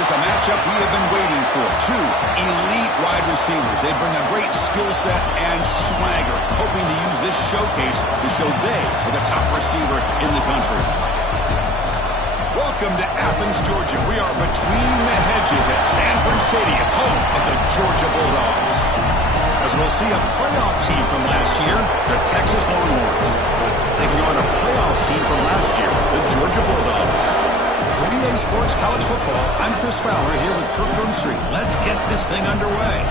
This is a matchup we have been waiting for. Two elite wide receivers. They bring a great skill set and swagger, hoping to use this showcase to show they are the top receiver in the country. Welcome to Athens, Georgia. We are between the hedges at Sanford Stadium, home of the Georgia Bulldogs. As we'll see a playoff team from last year, the Texas Longhorns, taking on a playoff team from last year, the Georgia Bulldogs. For EA Sports College Football, I'm Chris Fowler here with Kirk Street. Let's get this thing underway.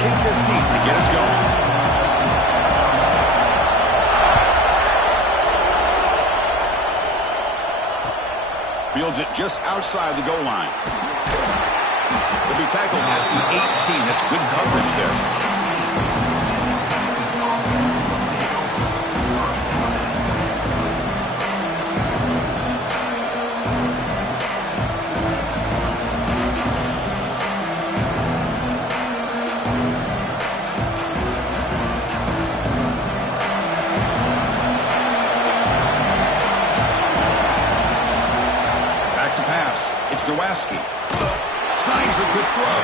Kick this deep to get us going. Fields it just outside the goal line. He'll be tackled at the 18. That's good coverage there. Snags the quick throw.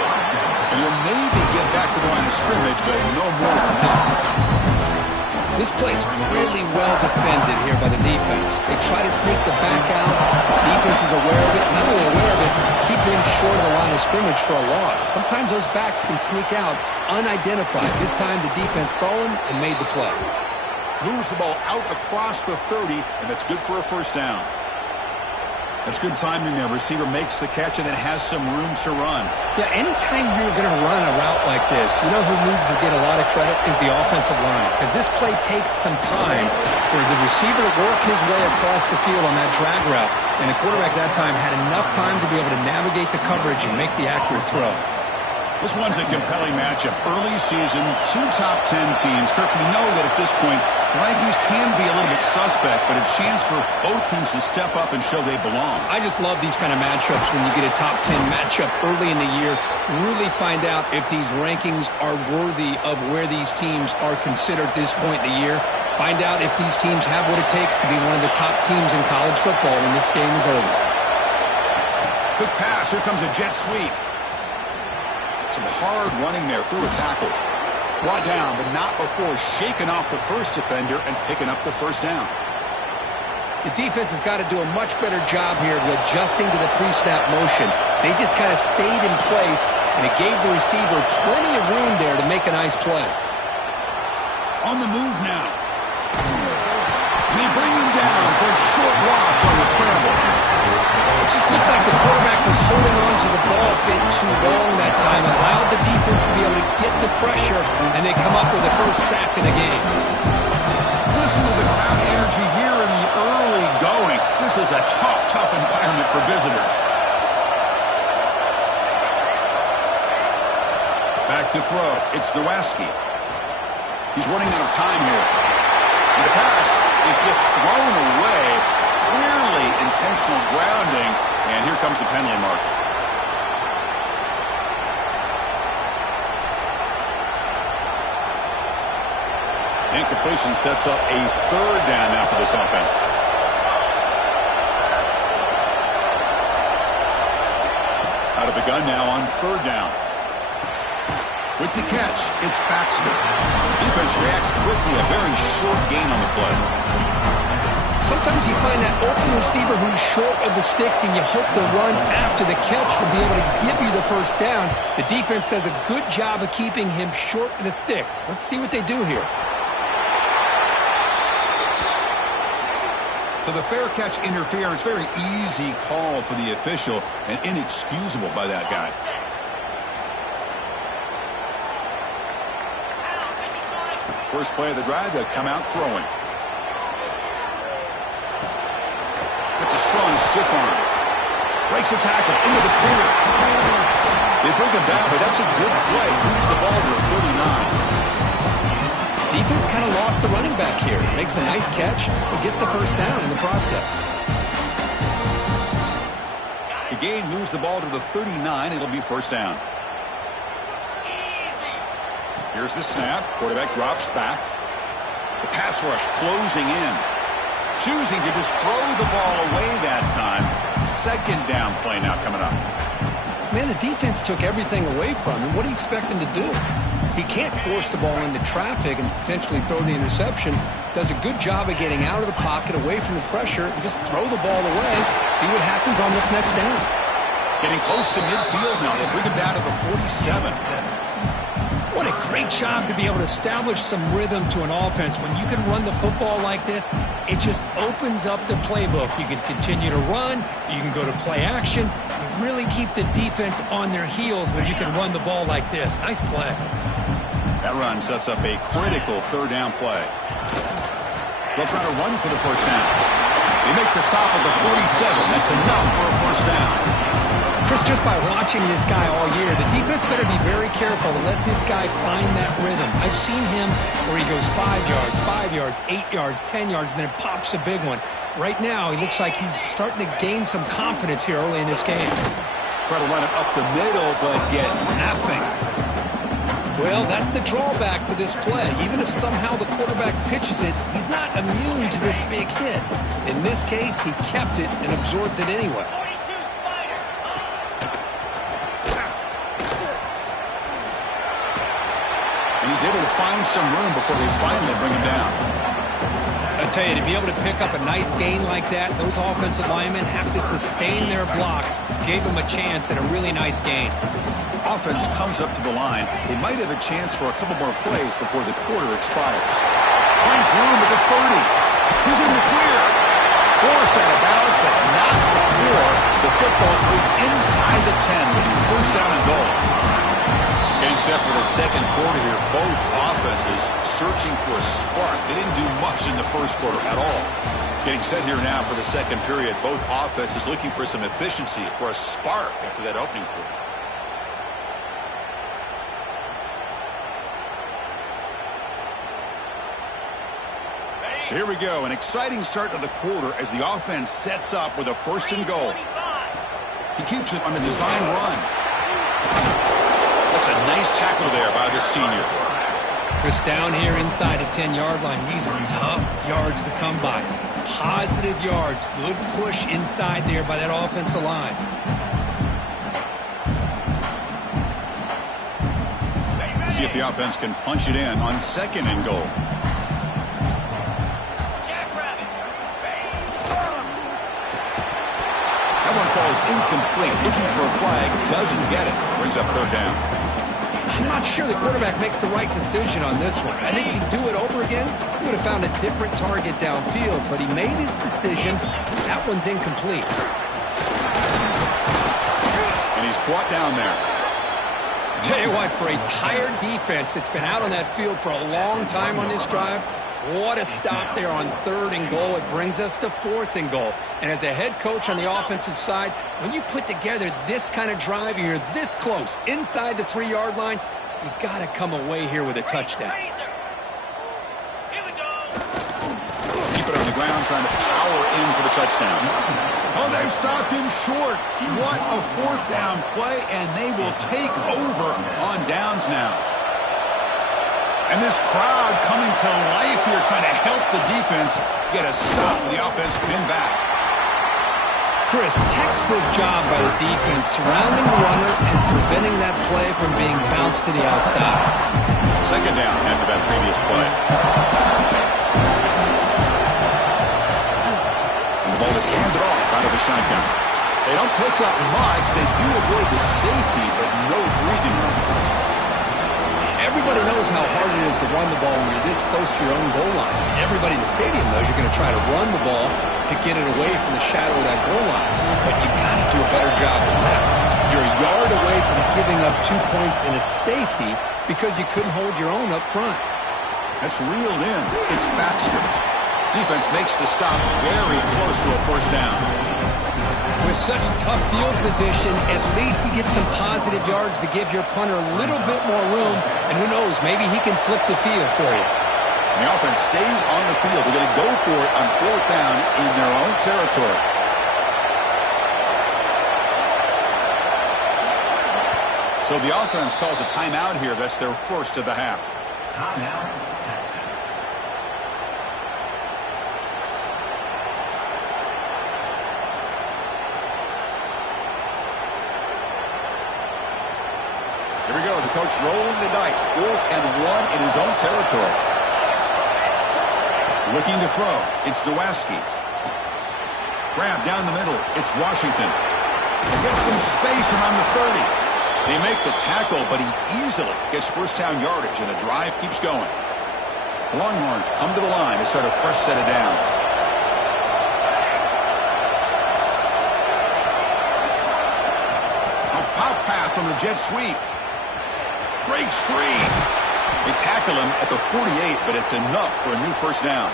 And he'll maybe get back to the line of scrimmage, but no more than that. This play's really well defended here by the defense. They try to sneak the back out. The defense is aware of it. Not only aware of it, keep him short of the line of scrimmage for a loss. Sometimes those backs can sneak out unidentified. This time the defense saw him and made the play. Moves the ball out across the 30, and that's good for a first down. That's good timing there. Receiver makes the catch and then has some room to run. Yeah, anytime you're going to run a route like this, you know who needs to get a lot of credit is the offensive line. Because this play takes some time for the receiver to work his way across the field on that drag route. And the quarterback that time had enough time to be able to navigate the coverage and make the accurate throw. This one's a compelling matchup. Early season, two top 10 teams. Kirk, we know that at this point, the rankings can be a little bit suspect, but a chance for both teams to step up and show they belong. I just love these kind of matchups when you get a top 10 matchup early in the year. Really find out if these rankings are worthy of where these teams are considered at this point in the year. Find out if these teams have what it takes to be one of the top teams in college football when this game is over. Quick pass. Here comes a jet sweep. Some hard running there through a tackle. Brought down, but not before shaking off the first defender and picking up the first down. The defense has got to do a much better job here of adjusting to the pre-snap motion. They just kind of stayed in place, and it gave the receiver plenty of room there to make a nice play. On the move now. They bring him down for a short loss on the scramble. It just looked like the quarterback was holding on to the ball a bit too long that time, allowed the defense to be able to get the pressure, and they come up with the first sack in the game. Listen to the crowd energy here in the early going. This is a tough environment for visitors. Back to throw. It's Ncaa. He's running out of time here. And the pass is just thrown away. Clearly intentional grounding, and here comes the penalty mark. Incompletion sets up a third down now for this offense. Out of the gun now on third down. With the catch, it's Baxter. Defense reacts quickly, a very short gain on the play. Sometimes you find that open receiver who's short of the sticks, and you hope the run after the catch will be able to give you the first down. The defense does a good job of keeping him short of the sticks. Let's see what they do here. So the fair catch interference, very easy call for the official and inexcusable by that guy. First play of the drive, they'll come out throwing. That's a strong stiff arm. Breaks a tackle into the clear. They bring him down, but that's a good play. Moves the ball to the 39. Defense kind of lost the running back here. Makes a nice catch, but gets the first down in the process. He The gain moves the ball to the 39. It'll be first down. Here's the snap. Quarterback drops back. The pass rush closing in. Choosing to just throw the ball away that time. Second down play now coming up. Man, the defense took everything away from him. What do you expect him to do? He can't force the ball into traffic and potentially throw the interception. Does a good job of getting out of the pocket, away from the pressure, and just throw the ball away. See what happens on this next down. Getting close to midfield now. They bring him down to the 47. What a great job to be able to establish some rhythm to an offense. When you can run the football like this, it just opens up the playbook. You can continue to run. You can go to play action. You really keep the defense on their heels when you can run the ball like this. Nice play. That run sets up a critical third down play. They'll try to run for the first down. They make the stop at the 47. That's enough for a first down. Chris, just by watching this guy all year, the defense better be very careful to let this guy find that rhythm. I've seen him where he goes 5 yards, 8 yards, 10 yards, and then pops a big one. Right now, he looks like he's starting to gain some confidence here early in this game. Try to run it up the middle, but get nothing. Well, that's the drawback to this play. Even if somehow the quarterback pitches it, he's not immune to this big hit. In this case, he kept it and absorbed it anyway. And he's able to find some room before they finally bring him down. I tell you, to be able to pick up a nice gain like that, those offensive linemen have to sustain their blocks. Gave him a chance and a really nice gain. Offense comes up to the line. They might have a chance for a couple more plays before the quarter expires. Finds room at the 30. Who's in the clear? Force out of bounds, but not before the football's moved inside the 10. Will be first down and goal. Getting set for the second quarter here. Both offenses searching for a spark. They didn't do much in the first quarter at all. Getting set here now for the second period. Both offenses looking for some efficiency, for a spark after that opening quarter. So here we go, an exciting start to the quarter as the offense sets up with a first and goal. He keeps it on a design run. That's a nice tackle there by the senior. Chris, down here inside the 10-yard line, these are tough yards to come by. Positive yards, good push inside there by that offensive line. See if the offense can punch it in on second and goal. That one falls incomplete. Looking for a flag. Doesn't get it. Brings up third down. I'm not sure the quarterback makes the right decision on this one. I think if he'd do it over again, he would have found a different target downfield. But he made his decision. That one's incomplete. And he's brought down there. Tell you what, for a tired defense that's been out on that field for a long time on this drive, what a stop there on third and goal. It brings us to fourth and goal. And as a head coach on the offensive side, when you put together this kind of drive, you're this close, inside the 3-yard line, you got to come away here with a touchdown. Keep it on the ground, trying to power in for the touchdown. Oh, they've stopped him short. What a fourth down play, and they will take over on downs now. And this crowd coming to life here, trying to help the defense get a stop with the offense pinned back. Chris, textbook job by the defense surrounding the runner and preventing that play from being bounced to the outside. Second down after that previous play. And the ball is handed off out of the shotgun. They don't pick up much. They do avoid the safety, but no breathing room. Everybody knows how hard it is to run the ball when you're this close to your own goal line. Everybody in the stadium knows you're going to try to run the ball to get it away from the shadow of that goal line. But you've got to do a better job than that. You're a yard away from giving up 2 points in a safety because you couldn't hold your own up front. That's reeled in. It's Baxter. Defense makes the stop very close to a first down. With such tough field position, at least you get some positive yards to give your punter a little bit more room. And who knows, maybe he can flip the field for you. And the offense stays on the field. They're going to go for it on fourth down in their own territory. So the offense calls a timeout here. That's their first of the half. Timeout, Texas. Here we go. The coach rolling the dice. 4th and 1 in his own territory. Looking to throw. It's Ncaa. Grab down the middle. It's Washington. He gets some space around the 30. They make the tackle, but he easily gets first down yardage, and the drive keeps going. The Longhorns come to the line to start a fresh set of downs. A pop pass on the jet sweep. Breaks free. They tackle him at the 48, but it's enough for a new first down.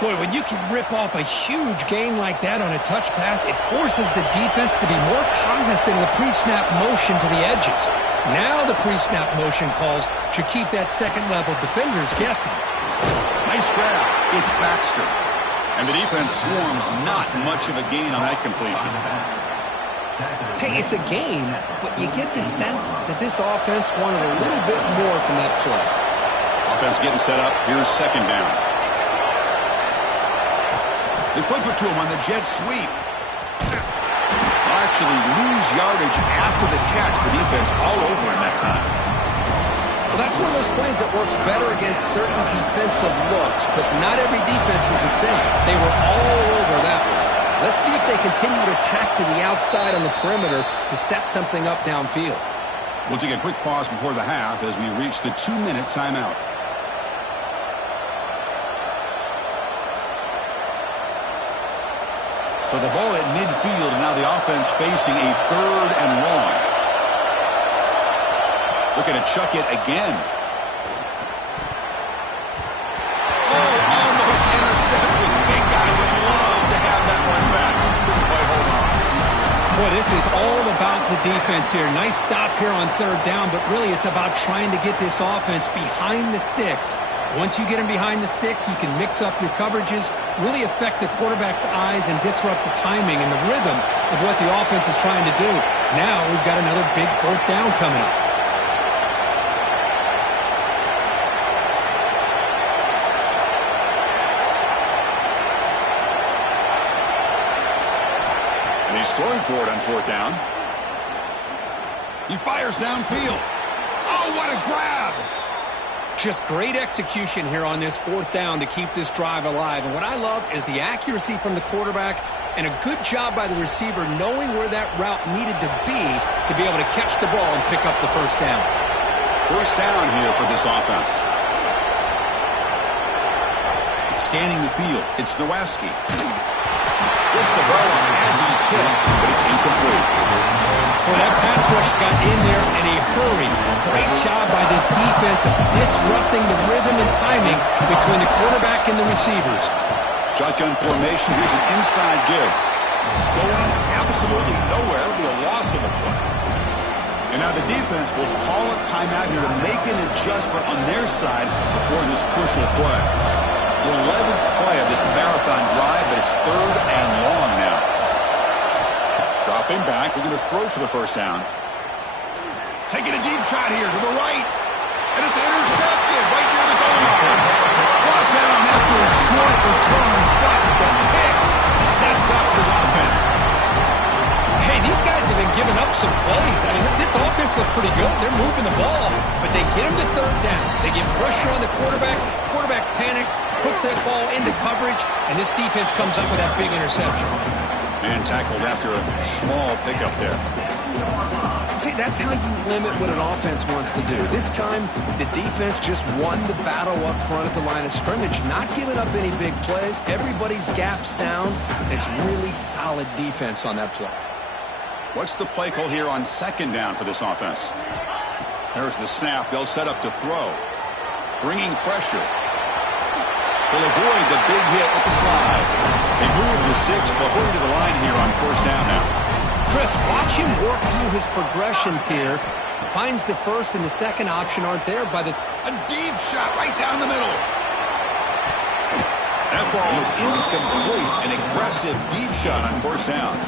Boy, when you can rip off a huge gain like that on a touch pass, it forces the defense to be more cognizant of the pre-snap motion to the edges. Now the pre-snap motion calls should keep that second-level defenders guessing. Nice grab. It's Baxter. And the defense swarms not much of a gain on that completion. Hey, it's a gain, but you get the sense that this offense wanted a little bit more from that play. Offense getting set up. Here's second down. They flip it to him on the jet sweep. They'll actually lose yardage after the catch. The defense all over him that time. Well, that's one of those plays that works better against certain defensive looks, but not every defense is the same. They were all over that one. Let's see if they continue to attack to the outside on the perimeter to set something up downfield. We'll take a quick pause before the half as we reach the 2-minute timeout. So the ball at midfield, and now the offense facing a 3rd and long. Looking to chuck it again. Oh, almost intercepted. Big guy would love to have that one back. Couldn't quite hold on. Boy, this is all about the defense here. Nice stop here on 3rd down, but really it's about trying to get this offense behind the sticks. Once you get them behind the sticks, you can mix up your coverages, really affect the quarterback's eyes and disrupt the timing and the rhythm of what the offense is trying to do. Now we've got another big 4th down coming up. And he's throwing for it on 4th down. He fires downfield. Oh, what a grab! Just great execution here on this 4th down to keep this drive alive. And what I love is the accuracy from the quarterback and a good job by the receiver knowing where that route needed to be able to catch the ball and pick up the first down. First down here for this offense. Scanning the field. It's Ncaa. Gets the ball up as he's hit, but it's incomplete. Well, that pass rush got in there in a hurry. Great job by this defense of disrupting the rhythm and timing between the quarterback and the receivers. Shotgun formation. Here's an inside give. Going absolutely nowhere. It'll be a loss of the play. And now the defense will call a timeout here to make an adjustment on their side before this crucial play. The 11th play of this marathon drive, but it's 3rd and long now. Dropping back, looking to throw for the first down. Taking a deep shot here to the right. And it's intercepted right near the goal line. Brought down after a short return, but the pick sets up his offense. Hey, these guys have been giving up some plays. I mean, this offense looked pretty good. They're moving the ball, but they get him to 3rd down. They get pressure on the quarterback. Quarterback panics, puts that ball into coverage, and this defense comes up with that big interception. And tackled after a small pickup there. See, that's how you limit what an offense wants to do. This time, the defense just won the battle up front at the line of scrimmage, not giving up any big plays. Everybody's gap sound. It's really solid defense on that play. What's the play call here on 2nd down for this offense? There's the snap. They'll set up to throw. Bringing pressure. They'll avoid the big hit with the slide. They move the 6. They'll hurry to the line here on 1st down now. Chris, watch him work through his progressions here. Finds the 1st and the 2nd option aren't there by the... A deep shot right down the middle. That ball was incomplete. An aggressive deep shot on 1st down.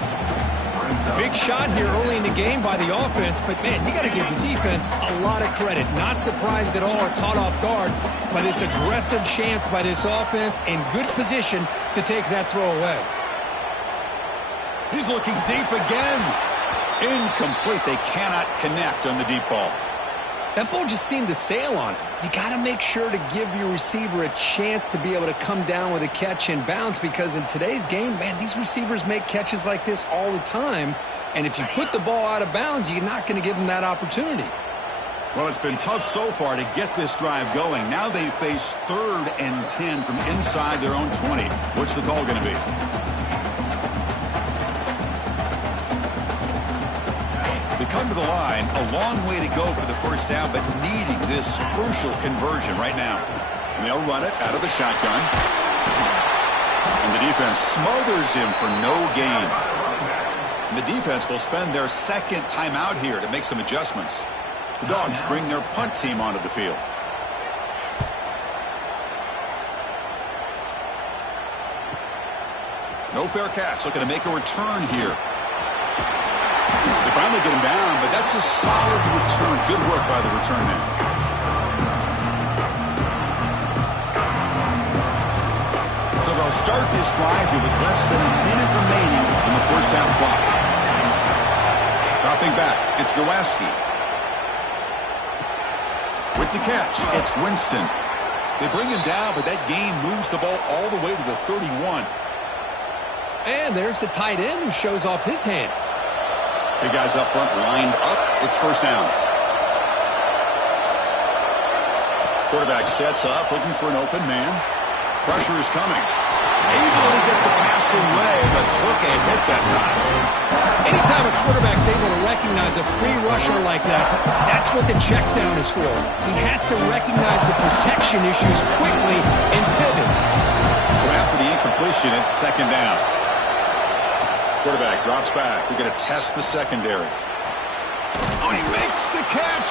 Big shot here early in the game by the offense, but, man, you got to give the defense a lot of credit. Not surprised at all or caught off guard by this aggressive chance by this offense in good position to take that throw away. He's looking deep again. Incomplete. They cannot connect on the deep ball. That ball just seemed to sail on it. You got to make sure to give your receiver a chance to be able to come down with a catch and bounce, because in today's game, man, these receivers make catches like this all the time. And if you put the ball out of bounds, you're not going to give them that opportunity. Well, it's been tough so far to get this drive going. Now they face 3rd and 10 from inside their own 20. What's the call going to be? They come to the line, a long way to go for the first down, but needing this crucial conversion right now. And they'll run it out of the shotgun. And the defense smothers him for no gain. And the defense will spend their second timeout here to make some adjustments. The Dogs bring their punt team onto the field. No fair catch. Looking to make a return here. They finally get him down, but that's a solid return. Good work by the return man. So they'll start this drive here with less than a minute remaining in the first half clock. Dropping back, it's Nowacki. With the catch, it's Winston. They bring him down, but that gain moves the ball all the way to the 31. And there's the tight end who shows off his hands. Big guys up front lined up. It's first down. Quarterback sets up, looking for an open man. Pressure is coming. Able to get the pass away, but took a hit that time. Anytime a quarterback's able to recognize a free rusher like that, that's what the check down is for. He has to recognize the protection issues quickly and pivot. So after the incompletion, it's second down. Quarterback drops back. We're going to test the secondary. Oh, he makes the catch.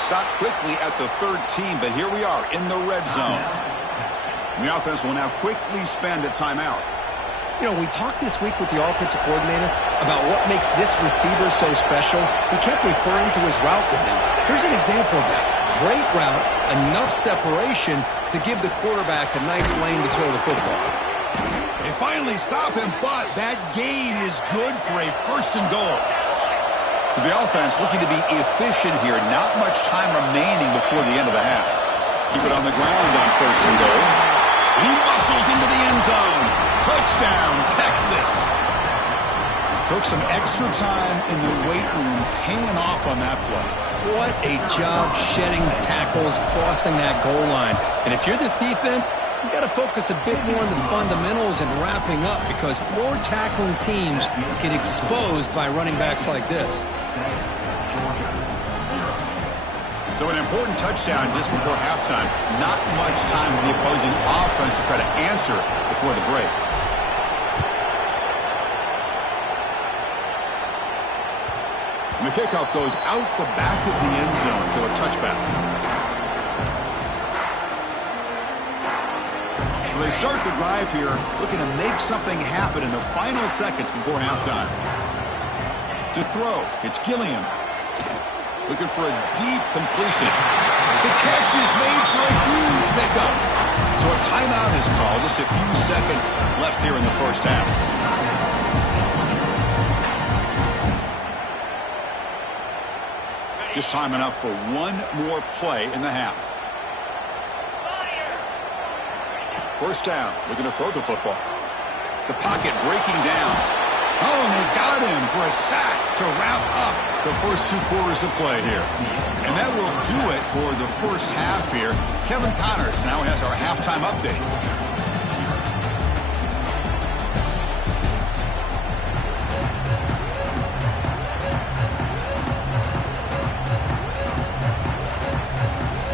Stopped quickly at the 13, but here we are in the red zone. And the offense will now quickly spend a timeout. You know, we talked this week with the offensive coordinator about what makes this receiver so special. He kept referring to his route running. Here's an example of that. Great route, enough separation to give the quarterback a nice lane to throw the football. They finally stop him, but that gain is good for a first and goal. So the offense looking to be efficient here. Not much time remaining before the end of the half. Keep it on the ground on first and goal. He muscles into the end zone. Touchdown, Texas. Took some extra time in the weight room, paying off on that play. What a job shedding tackles, crossing that goal line. And if you're this defense, you got to focus a bit more on the fundamentals and wrapping up, because poor tackling teams get exposed by running backs like this. So an important touchdown just before halftime. Not much time for the opposing offense to try to answer before the break. And the kickoff goes out the back of the end zone, so a touchback. So they start the drive here, looking to make something happen in the final seconds before halftime. To throw, it's Gilliam. Looking for a deep completion. The catch is made for a huge pickup. So a timeout is called. Just a few seconds left here in the first half. Just time enough for one more play in the half. First down. Looking to throw the football. The pocket breaking down. Oh, and they got him for a sack to wrap up the first 2 quarters of play here. And that will do it for the first half here. Kevin Connors now has our halftime update.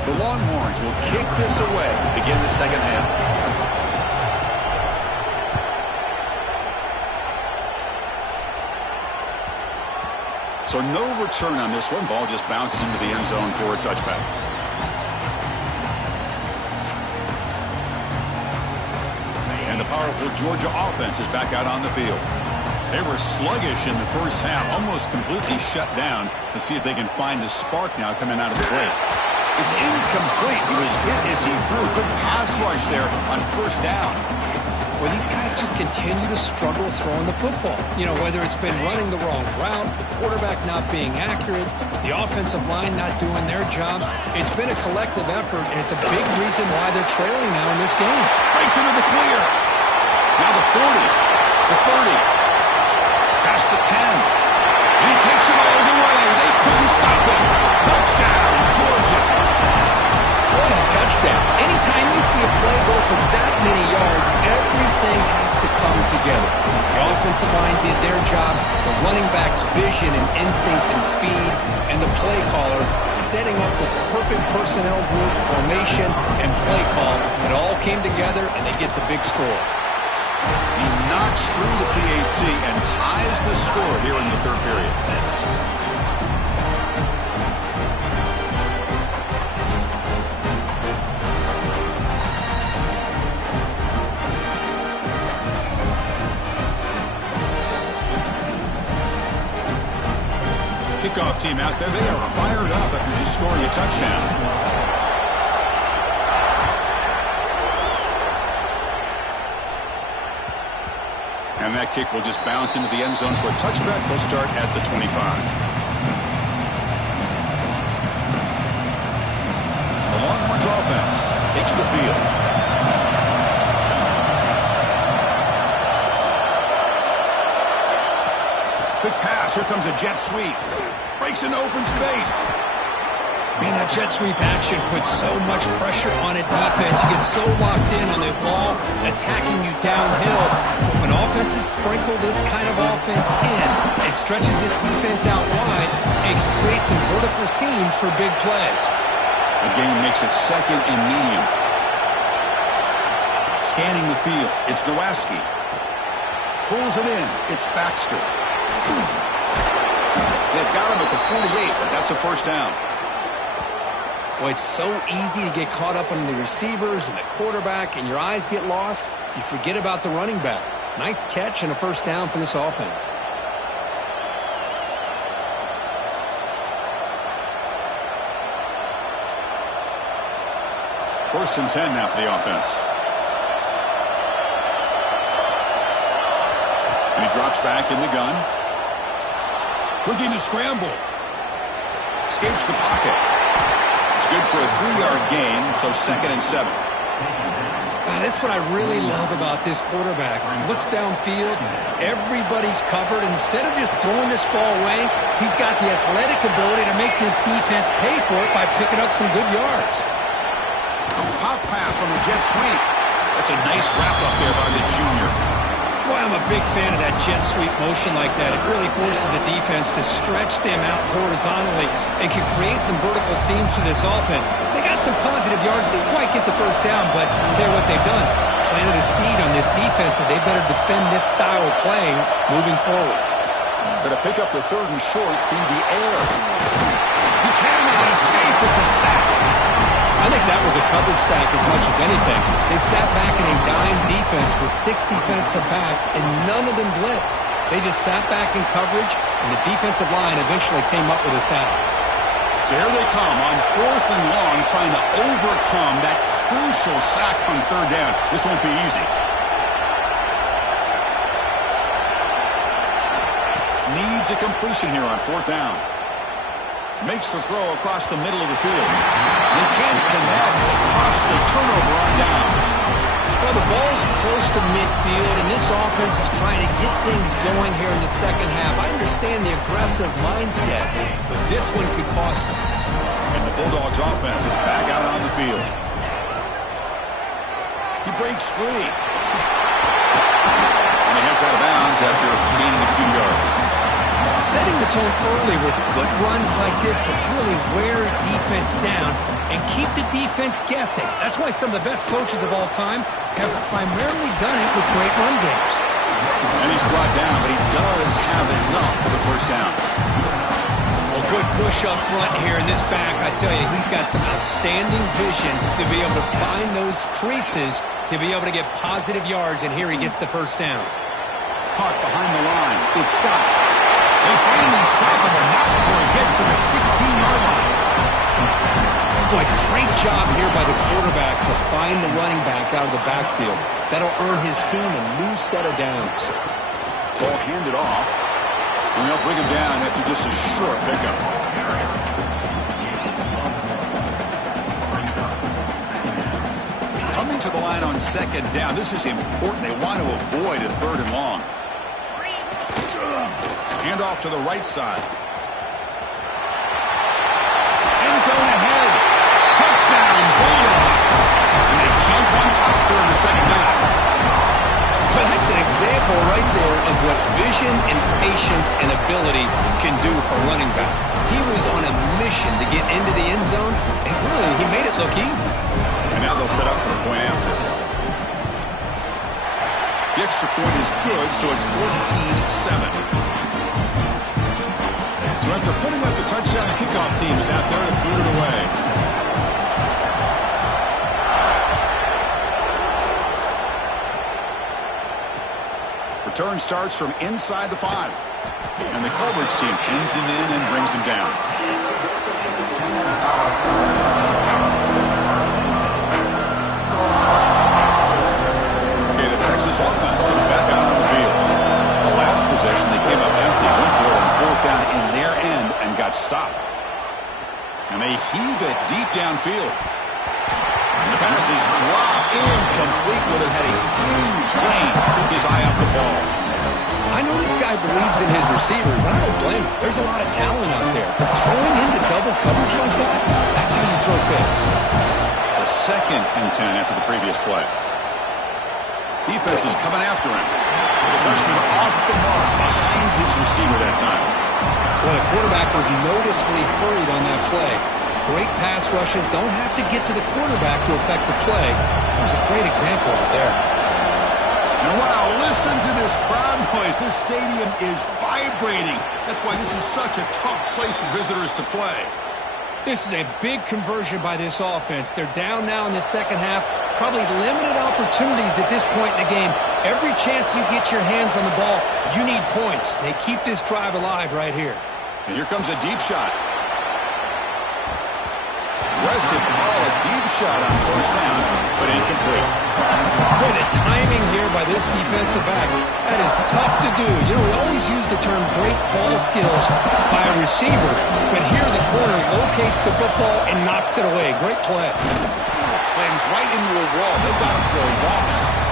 The Longhorns will kick this away to begin the second half. So no return on this one. Ball just bounces into the end zone for a touchback. And the powerful Georgia offense is back out on the field. They were sluggish in the first half, almost completely shut down. Let's see if they can find a spark now coming out of the break. It's incomplete. He was hit as he threw. Good pass rush there on first down. Well, these guys just continue to struggle throwing the football. You know, whether it's been running the wrong route, the quarterback not being accurate, the offensive line not doing their job. It's been a collective effort, and it's a big reason why they're trailing now in this game. Breaks into the clear. Now the 40, the 30. Past the 10. And he takes it all the way. They couldn't stop him. Touchdown, Georgia. What a touchdown. Anytime you see a play go for that many yards, everything has to come together. The offensive line did their job, the running back's vision and instincts and speed, and the play caller setting up the perfect personnel group, formation, and play call. It all came together, and they get the big score. He knocks through the PAT and ties the score here in the third period. Kickoff team out there, they are fired up after just scoring a touchdown. And that kick will just bounce into the end zone for a touchback. They'll start at the 25. The Longhorns offense takes the field. Quick pass. Here comes a jet sweep. Breaks into open space. Man, that jet sweep action puts so much pressure on a defense. You get so locked in on the ball attacking you downhill. But when offenses sprinkle this kind of offense in, it stretches this defense out wide and can create some vertical seams for big plays. The game makes it second and medium. Scanning the field, it's Nowaski. Pulls it in, it's Baxter. They've got him at the 48, but that's a first down. Well, it's so easy to get caught up on the receivers and the quarterback, and your eyes get lost. You forget about the running back. Nice catch and a first down for this offense. First and 10 now for the offense. And he drops back in the gun. Looking to scramble. Escapes the pocket. Good for a 3-yard gain, so second and 7. That's what I really love about this quarterback. He looks downfield, everybody's covered. Instead of just throwing this ball away, he's got the athletic ability to make this defense pay for it by picking up some good yards. A pop pass on the jet sweep. That's a nice wrap up there by the junior. Boy, I'm a big fan of that jet sweep motion like that. It really forces the defense to stretch them out horizontally and can create some vertical seams for this offense. They got some positive yards. They didn't quite get the first down, but I'll tell you what they've done. Planted a seed on this defense that they better defend this style of playing moving forward. Going to pick up the third and short through the air. You cannot escape. It's a sack. I think that was a coverage sack as much as anything. They sat back in a dime defense with 6 defensive backs, and none of them blitzed. They just sat back in coverage, and the defensive line eventually came up with a sack. So here they come on 4th and long, trying to overcome that crucial sack on third down. This won't be easy. Needs a completion here on 4th down. Makes the throw across the middle of the field. They can't connect. A costly turnover on downs. Well, the ball's close to midfield, and this offense is trying to get things going here in the second half. I understand the aggressive mindset, but this one could cost them. And the Bulldogs offense is back out on the field. He breaks free. And he heads out of bounds after gaining a few yards. Setting the tone early with good runs like this can really wear defense down and keep the defense guessing. That's why some of the best coaches of all time have primarily done it with great run games. And he's brought down, but he does have enough for the first down. Well, good push up front here in this back. I tell you, he's got some outstanding vision to be able to find those creases to be able to get positive yards, and here he gets the first down. Caught behind the line. It's Scott. They finally stop him, but not before he gets to the 16-yard line. Boy, great job here by the quarterback to find the running back out of the backfield. That'll earn his team a new set of downs. Ball handed off, and they'll bring him down after just a short pickup. Coming to the line on second down. This is important. They want to avoid a 3rd and long. Hand off to the right side. End zone ahead. Touchdown, Bulldogs. And they jump on top here in the second half. Well, that's an example right there of what vision and patience and ability can do for a running back. He was on a mission to get into the end zone, and really, he made it look easy. And now they'll set up for the point after. The extra point is good, so it's 14-7. So after putting up the touchdown, the kickoff team is out there to boot it away. Return starts from inside the 5. And the Culverts team pins him in and brings him down. Okay, the Texas offense comes back out on the field. The last possession, they came up empty, went for it on 4th down in their end and got stopped. And they heave it deep downfield. And the pass is dropped incomplete, but it had a huge gain. Took his eye off the ball. I know this guy believes in his receivers. I don't blame him. There's a lot of talent out there. But throwing into double coverage like that, that's how you throw picks. So 2nd and 10 after the previous play. Defense is coming after him. The freshman off the mark behind his receiver that time. Well, the quarterback was noticeably hurried on that play. Great pass rushes don't have to get to the quarterback to affect the play. It was a great example of it there. And wow, listen to this crowd noise. This stadium is vibrating. That's why this is such a tough place for visitors to play. This is a big conversion by this offense. They're down now in the second half. Probably limited opportunities at this point in the game. Every chance you get your hands on the ball, you need points. They keep this drive alive right here. And here comes a deep shot. Aggressive ball, a deep shot on 1st down, but incomplete. Boy, the timing here by this defensive back, that is tough to do. You know, we always use the term great ball skills by a receiver, but here the corner locates the football and knocks it away. Great play. Slams right into a wall. They've got him for a loss.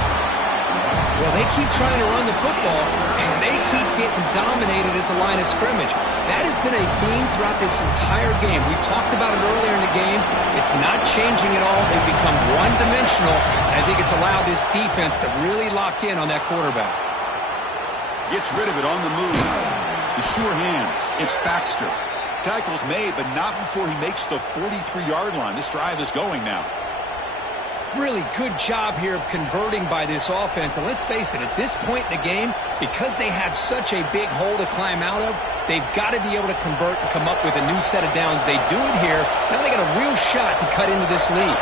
Well, they keep trying to run the football, and they keep getting dominated at the line of scrimmage. That has been a theme throughout this entire game. We've talked about it earlier in the game. It's not changing at all. They've become one-dimensional, and I think it's allowed this defense to really lock in on that quarterback. Gets rid of it on the move. The sure hands. It's Baxter. Tackle's made, but not before he makes the 43-yard line. This drive is going now. Really good job here of converting by this offense. And let's face it, at this point in the game, because they have such a big hole to climb out of, they've got to be able to convert and come up with a new set of downs. They do it here. Now they got a real shot to cut into this lead.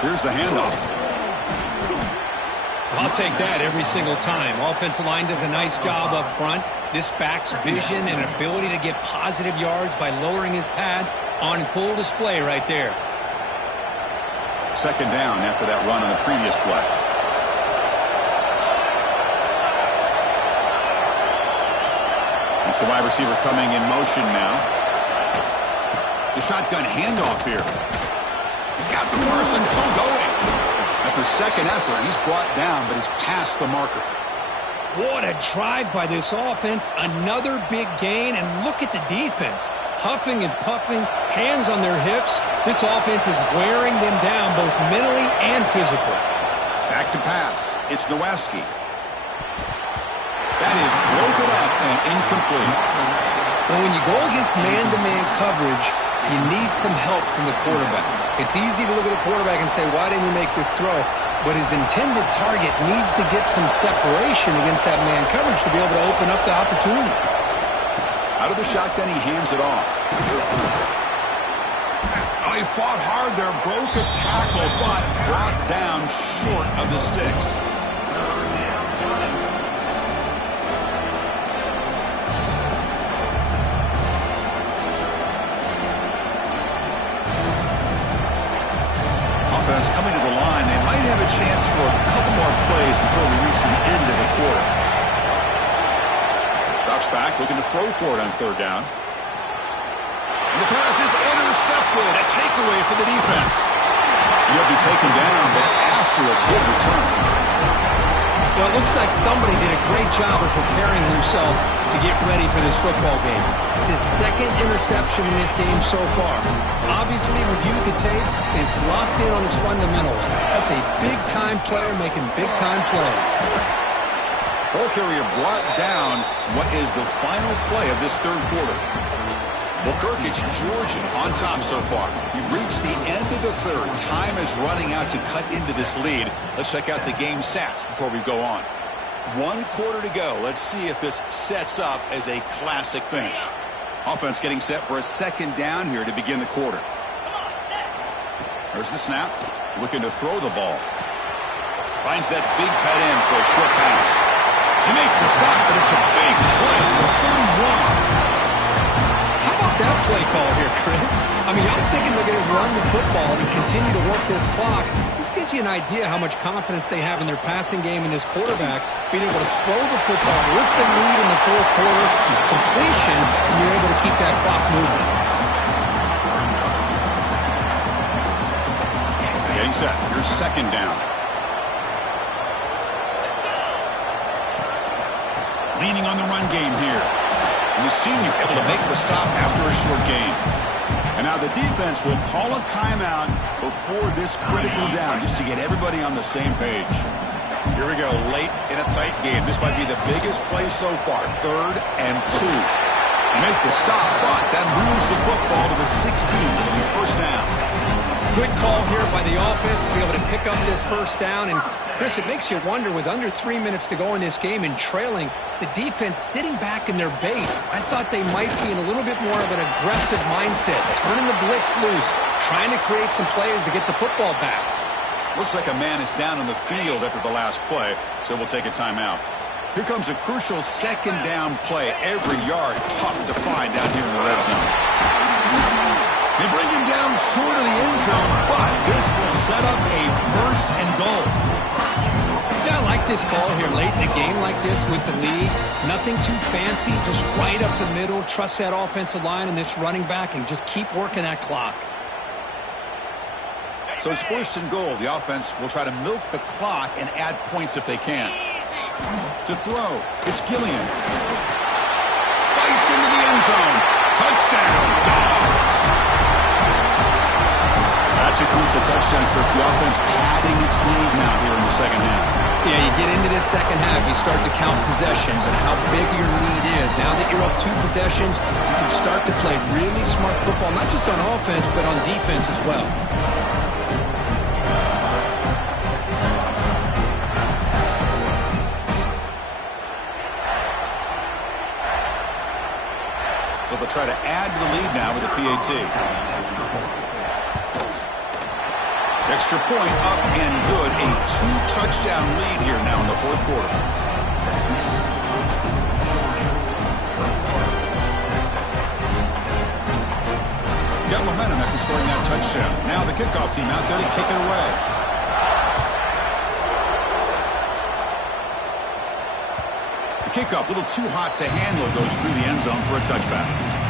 Here's the handoff. I'll take that every single time. Offensive line does a nice job up front. This back's vision and ability to get positive yards by lowering his pads on full display right there. 2nd down after that run on the previous play. It's the wide receiver coming in motion now. The shotgun handoff here. He's got the first and still going. After 2nd effort, he's brought down, but he's past the marker. What a drive by this offense. Another big gain, and look at the defense. Huffing and puffing, hands on their hips. This offense is wearing them down both mentally and physically. Back to pass. It's Nowacki. That is broken up and incomplete. Well, when you go against man-to-man coverage, you need some help from the quarterback. It's easy to look at the quarterback and say, why didn't he make this throw? But his intended target needs to get some separation against that man coverage to be able to open up the opportunity. Out of the shotgun, he hands it off. Oh, he fought hard there, broke a tackle, but brought down short of the sticks. Drops back, looking to throw for it on third down. And the pass is intercepted. A takeaway for the defense. He'll be taken down, but after a good return. Well, it looks like somebody did a great job of preparing himself to get ready for this football game. It's his second interception in this game so far. Obviously, reviewed the tape, is locked in on his fundamentals. That's a big-time player making big-time plays. Ball carrier brought down what is the final play of this third quarter. Well, Kirk, it's Georgia on top so far. We reached the end of the third. Time is running out to cut into this lead. Let's check out the game stats before we go on. 1 quarter to go. Let's see if this sets up as a classic finish. Offense getting set for a second down here to begin the quarter. There's the snap. Looking to throw the ball. Finds that big tight end for a short pass. He makes the stop, but it's a big play for 31. That play call here, Chris. I mean, I'm thinking they're going to run the football and continue to work this clock. This gives you an idea how much confidence they have in their passing game and this quarterback being able to throw the football with the lead in the fourth quarter, completion, and you're able to keep that clock moving. Getting set. Here's second down. Leaning on the run game here. And the senior able to make the stop after a short gain. And now the defense will call a timeout before this critical down just to get everybody on the same page. Here we go, late in a tight game. This might be the biggest play so far. 3rd and 2. Make the stop, but that moves the football to the 16 with the first down. Good call here by the offense to be able to pick up this first down. And, Chris, it makes you wonder, with under 3 minutes to go in this game and trailing, the defense sitting back in their base. I thought they might be in a little bit more of an aggressive mindset, turning the blitz loose, trying to create some plays to get the football back. Looks like a man is down on the field after the last play, so we'll take a timeout. Here comes a crucial second down play. Every yard tough to find down here in the red zone. They bring him down short of the end zone, but this will set up a 1st and goal. Yeah, I like this call here late in the game like this with the lead. Nothing too fancy, just right up the middle. Trust that offensive line and this running back and just keep working that clock. So it's 1st and goal. The offense will try to milk the clock and add points if they can. To throw, it's Gillian. Bites into the end zone. Touchdown, Dogs. That's a crucial touchdown, Kirk. The offense padding its lead now here in the second half. Yeah, you get into this second half, you start to count possessions and how big your lead is. Now that you're up 2 possessions, you can start to play really smart football, not just on offense, but on defense as well. So they'll try to add to the lead now with a PAT. Extra point up and good. A 2-touchdown lead here now in the fourth quarter. Got momentum after scoring that touchdown. Now the kickoff team out there to kick it away. The kickoff, a little too hot to handle, goes through the end zone for a touchback.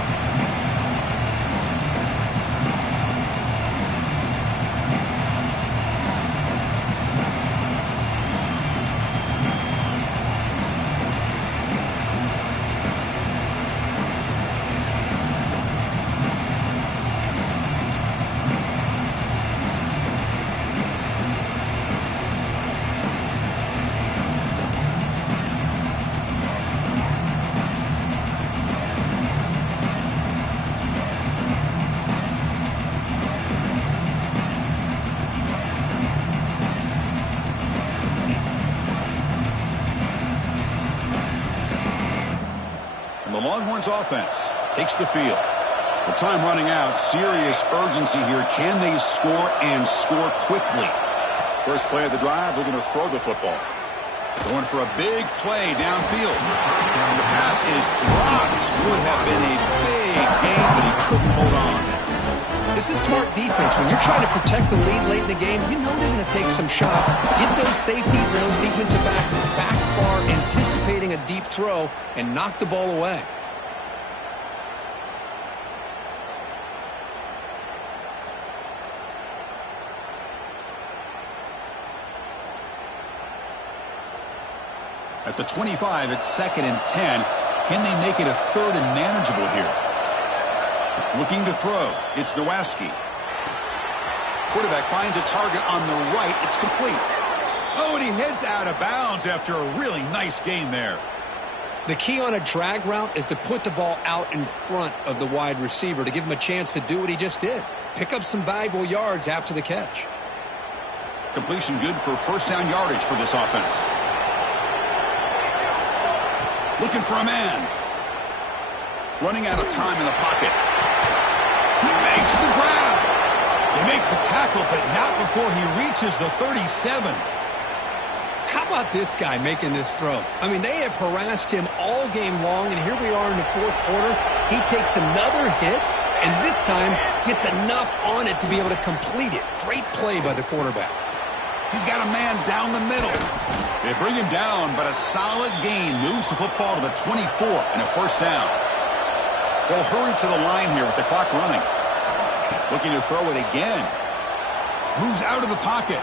Longhorns offense takes the field. The time running out. Serious urgency here. Can they score and score quickly? First play of the drive, they're going to throw the football. Going for a big play downfield. And the pass is dropped. Would have been a big gain, but he couldn't hold on. This is smart defense. When you're trying to protect the lead late in the game, you know they're going to take some shots. Get those safeties and those defensive backs back far, anticipating a deep throw, and knock the ball away. At the 25, it's 2nd and 10. Can they make it a 3rd and manageable here? Looking to throw. It's Nowacki. Quarterback finds a target on the right. It's complete. Oh, and he heads out of bounds after a really nice gain there. The key on a drag route is to put the ball out in front of the wide receiver to give him a chance to do what he just did. Pick up some valuable yards after the catch. Completion good for first down yardage for this offense. Looking for a man. Running out of time in the pocket. He makes the grab. They make the tackle, but not before he reaches the 37. How about this guy making this throw? I mean, they have harassed him all game long, and here we are in the 4th quarter. He takes another hit, and this time gets enough on it to be able to complete it. Great play by the quarterback. He's got a man down the middle. They bring him down, but a solid gain moves the football to the 24 and a first down. They'll hurry to the line here with the clock running. Looking to throw it again. Moves out of the pocket.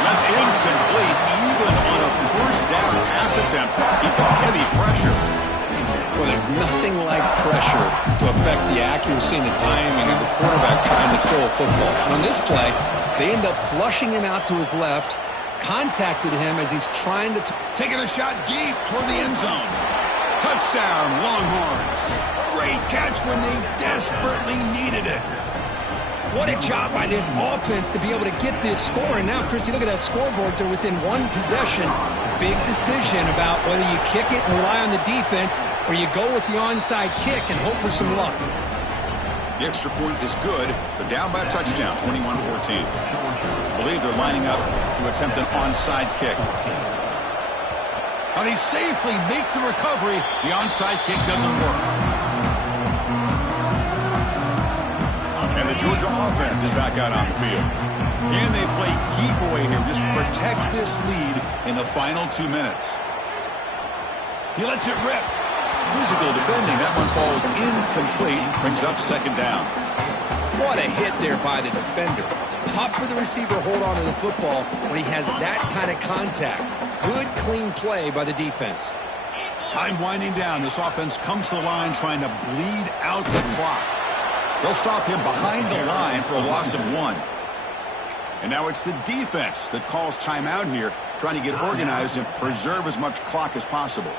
That's incomplete. Even on a first down pass attempt, he felt heavy pressure. Well, there's nothing like pressure to affect the accuracy and the timing of the quarterback trying to throw a football. And on this play, they end up flushing him out to his left, contacted him as he's trying to... Taking a shot deep toward the end zone. Touchdown, Longhorns. Great catch when they desperately needed it. What a job by this offense to be able to get this score. And now, Chris, you look at that scoreboard. They're within one possession. Big decision about whether you kick it and rely on the defense or you go with the onside kick and hope for some luck. The extra point is good. They're down by a touchdown, 21-14. I believe they're lining up to attempt an onside kick. Now they safely make the recovery. The onside kick doesn't work. And the Georgia offense is back out on the field. Can they play keep away here? Just protect this lead in the final 2 minutes. He lets it rip. Physical defending. That one falls incomplete. Brings up 2nd down. What a hit there by the defender. Tough for the receiver to hold on to the football when he has that kind of contact. Good, clean play by the defense. Time winding down. This offense comes to the line trying to bleed out the clock. They'll stop him behind the line for a loss of 1. And now it's the defense that calls timeout here, trying to get organized and preserve as much clock as possible.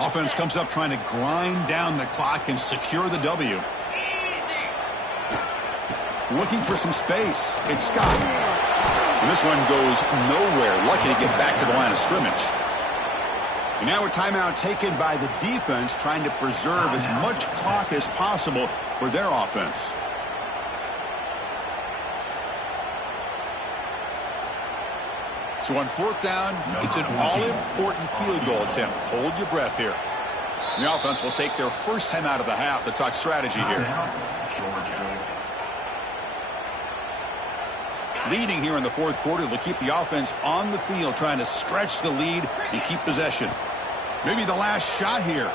Offense comes up trying to grind down the clock and secure the W. Looking for some space. It's Scott. And this one goes nowhere. Lucky to get back to the line of scrimmage. And now a timeout taken by the defense, trying to preserve as much clock as possible for their offense. So on 4th down, it's an all-important field goal attempt. Hold your breath here. And the offense will take their first time out of the half to talk strategy here. Leading here in the 4th quarter, they'll keep the offense on the field, trying to stretch the lead and keep possession. Maybe the last shot here.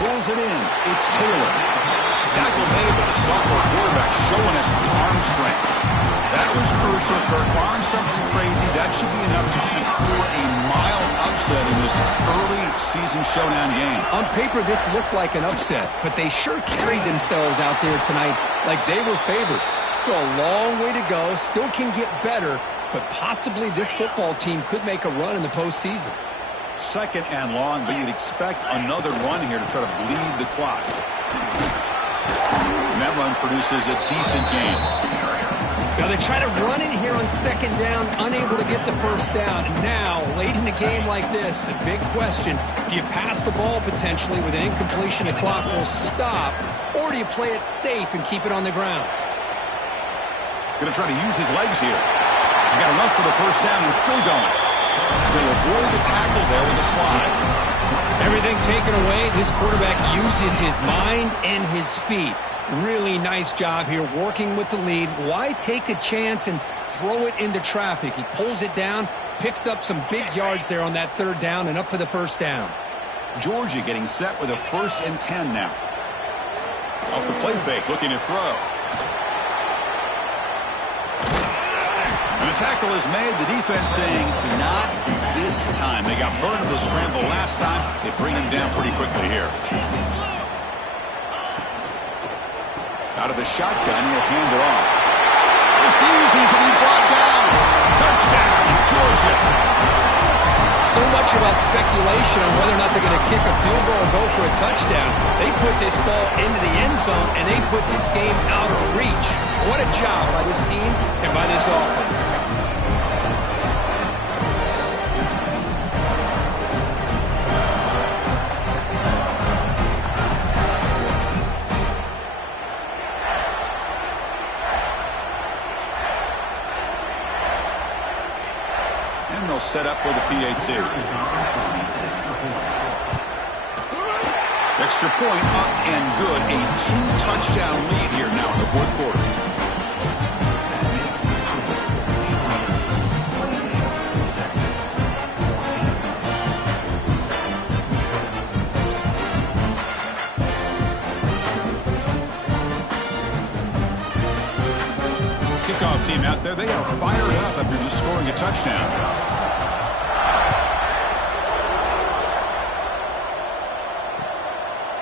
Pulls it in. It's Taylor. The tackle made, but the sophomore quarterback showing us the arm strength. That was crucial. Kirk Barnes, something crazy. That should be enough to secure a mild upset in this early season showdown game. On paper, this looked like an upset, but they sure carried themselves out there tonight like they were favored. Still a long way to go. Still can get better, but possibly this football team could make a run in the postseason. 2nd and long, but you'd expect another run here to try to bleed the clock. And that run produces a decent gain. Now they try to run in here on 2nd down, unable to get the first down. And now, late in the game like this, the big question, do you pass the ball potentially with an incompletion? The clock will stop, or do you play it safe and keep it on the ground? Going to try to use his legs here. He's got enough for the first down and still going. They'll avoid the tackle there with a slide. Everything taken away, this quarterback uses his mind and his feet. Really nice job here working with the lead. Why take a chance and throw it into traffic? He pulls it down, picks up some big yards there on that third down, and up for the first down. Georgia getting set with a 1st and 10 now. Off the play fake, looking to throw. And the tackle is made. The defense saying, not this time. They got burned in the scramble last time. They bring him down pretty quickly here. Out of the shotgun, he'll hand it off. Refusing to be brought down. Touchdown, Georgia. So much about speculation on whether or not they're going to kick a field goal or go for a touchdown. They put this ball into the end zone, and they put this game out of reach. What a job by this team and by this offense. And they'll set up with a PAT. Extra point up and good. A 2-touchdown lead here now in the 4th quarter. Kickoff team out there, they are fired up after just scoring a touchdown.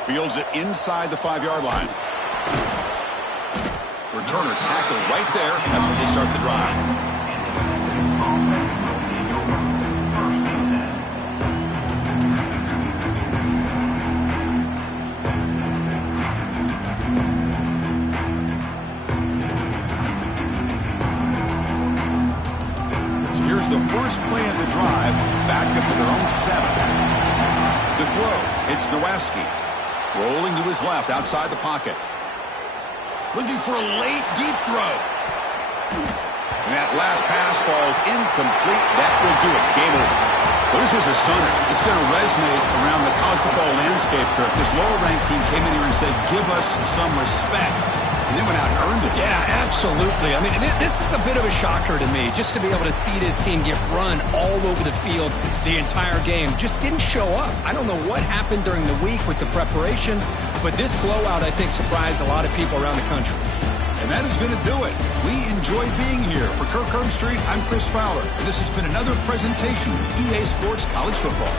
Fields it inside the 5-yard line. Returner tackle right there. That's when they start the drive. So here's the first play of the drive. Backed up to their own 7. To throw, it's Nowaski. Rolling to his left, outside the pocket. Looking for a late, deep throw. And that last pass falls incomplete. That will do it. Game over. Well, this was a stunner. It's going to resonate around the college football landscape, Kirk. This lower-ranked team came in here and said, give us some respect. And they went out and earned it. Yeah, absolutely. I mean, this is a bit of a shocker to me, just to be able to see this team get run all over the field the entire game. Just didn't show up. I don't know what happened during the week with the preparation, but this blowout, I think, surprised a lot of people around the country. And that is going to do it. We enjoy being here. For Kirk Herbstreit, I'm Chris Fowler. And this has been another presentation of EA Sports College Football.